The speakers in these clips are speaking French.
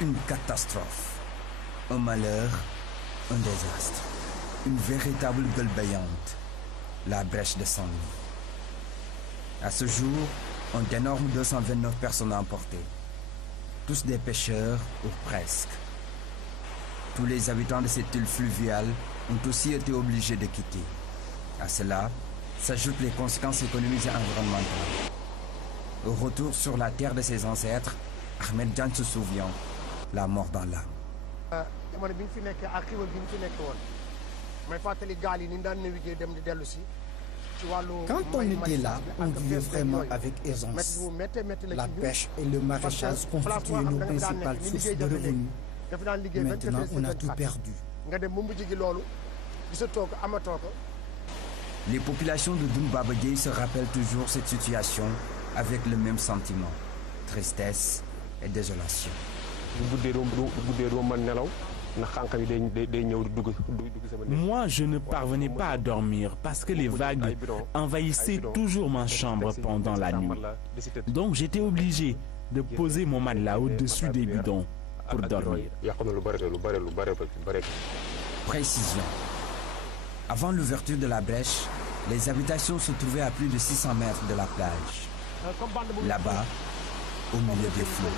Une catastrophe, un malheur, un désastre, une véritable gueule béante, la brèche de Saint-Louis. À ce jour, on dénombre 229 personnes emportées, tous des pêcheurs ou presque. Tous les habitants de cette île fluviale ont aussi été obligés de quitter. À cela s'ajoutent les conséquences économiques et environnementales. Au retour sur la terre de ses ancêtres, Ahmed Diagne se souvient, la mort dans l'âme. Quand on était là, on vivait vraiment avec aisance. La pêche et le maraîchage constituaient nos principales sources de revenus. Maintenant, on a tout perdu. Les populations de Doum Baba Dièye se rappellent toujours cette situation avec le même sentiment, tristesse et désolation. Moi, je ne parvenais pas à dormir parce que les vagues envahissaient toujours ma chambre pendant la nuit. Donc j'étais obligé de poser mon matelas au-dessus des bidons pour dormir. Précision. Avant l'ouverture de la brèche, les habitations se trouvaient à plus de 600 mètres de la plage. Là-bas, au milieu des flots.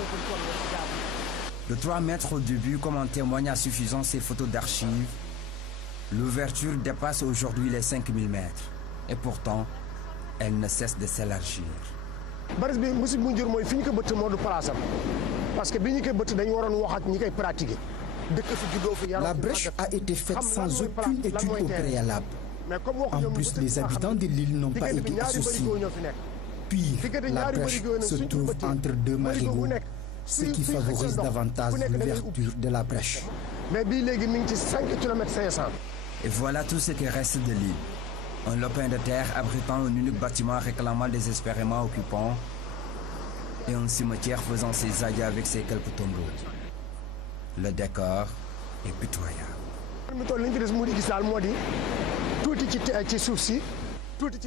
De 3 mètres au début, comme en témoignent à suffisance ces photos d'archives, l'ouverture dépasse aujourd'hui les 5000 mètres. Et pourtant, elle ne cesse de s'élargir. La brèche a été faite sans aucune étude au préalable. En plus, les habitants de l'île n'ont pas été associés. Pire, la brèche se trouve entre deux marigots, ce qui favorise davantage l'ouverture de la brèche. Et voilà tout ce qui reste de l'île. Un lopin de terre abritant un unique bâtiment réclamant désespérément occupant et un cimetière faisant ses adieux avec ses quelques tombeaux. Le décor est pitoyable.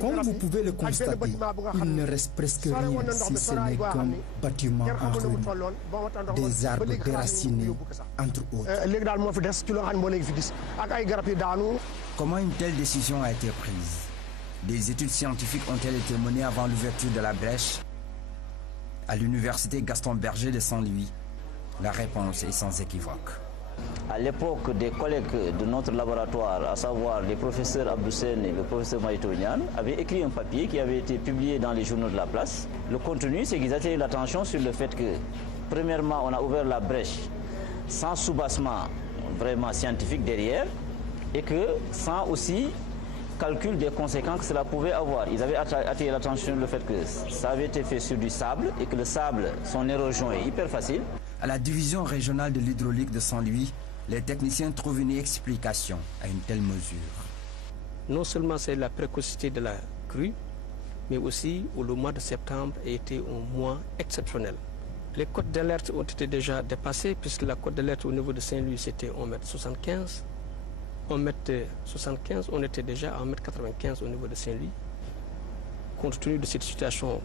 Comme vous pouvez le constater, il ne reste presque rien si ce n'est qu'un bâtiment en ruine, des arbres déracinés, entre autres. Comment une telle décision a été prise? Des études scientifiques ont-elles été menées avant l'ouverture de la brèche? À l'université Gaston Berger de Saint-Louis, la réponse est sans équivoque. À l'époque, des collègues de notre laboratoire, à savoir les professeurs Abdoussen et le professeur Maïtounian, avaient écrit un papier qui avait été publié dans les journaux de la place. Le contenu, c'est qu'ils attiraient l'attention sur le fait que, premièrement, on a ouvert la brèche sans soubassement vraiment scientifique derrière et que sans aussi calcul des conséquences que cela pouvait avoir. Ils avaient attiré l'attention sur le fait que ça avait été fait sur du sable et que le sable, son érosion est hyper facile. À la division régionale de l'hydraulique de Saint-Louis, les techniciens trouvent une explication à une telle mesure. Non seulement c'est la précocité de la crue, mais aussi où le mois de septembre a été un mois exceptionnel. Les cotes d'alerte ont été déjà dépassées puisque la cote d'alerte au niveau de Saint-Louis c'était 1,75 m. 1,75 m, on était déjà à 1,95 m au niveau de Saint-Louis. Compte tenu de cette situation,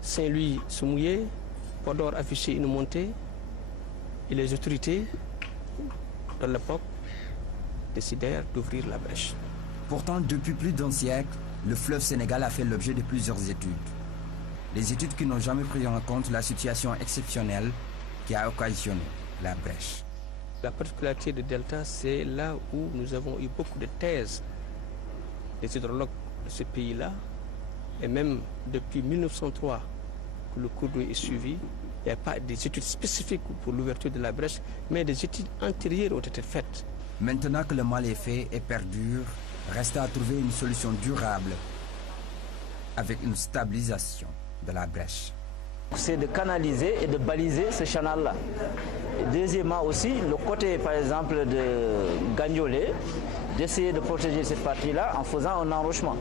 Saint-Louis se mouillait, Podor affichait une montée et les autorités de l'époque décidèrent d'ouvrir la brèche. Pourtant, depuis plus d'un siècle, le fleuve Sénégal a fait l'objet de plusieurs études. Des études qui n'ont jamais pris en compte la situation exceptionnelle qui a occasionné la brèche. La particularité de Delta, c'est là où nous avons eu beaucoup de thèses des hydrologues de ce pays-là. Et même depuis 1903, que le cours d'eau est suivi, il n'y a pas des études spécifiques pour l'ouverture de la brèche, mais des études antérieures ont été faites. Maintenant que le mal est fait et perdure, reste à trouver une solution durable avec une stabilisation de la brèche. C'est de canaliser et de baliser ce canal-là. Deuxièmement aussi, le côté par exemple de Gagnolet, d'essayer de protéger cette partie-là en faisant un enrochement.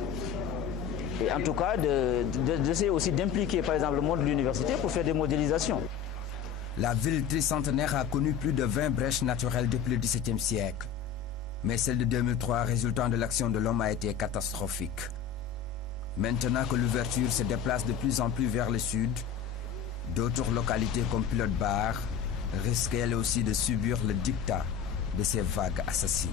Et en tout cas, d'essayer aussi d'impliquer par exemple le monde de l'université pour faire des modélisations. La ville tricentenaire a connu plus de 20 brèches naturelles depuis le XVIIe siècle. Mais celle de 2003 résultant de l'action de l'homme a été catastrophique. Maintenant que l'ouverture se déplace de plus en plus vers le sud, d'autres localités comme Pilote-Bar, risque elle aussi de subir le dictat de ces vagues assassines.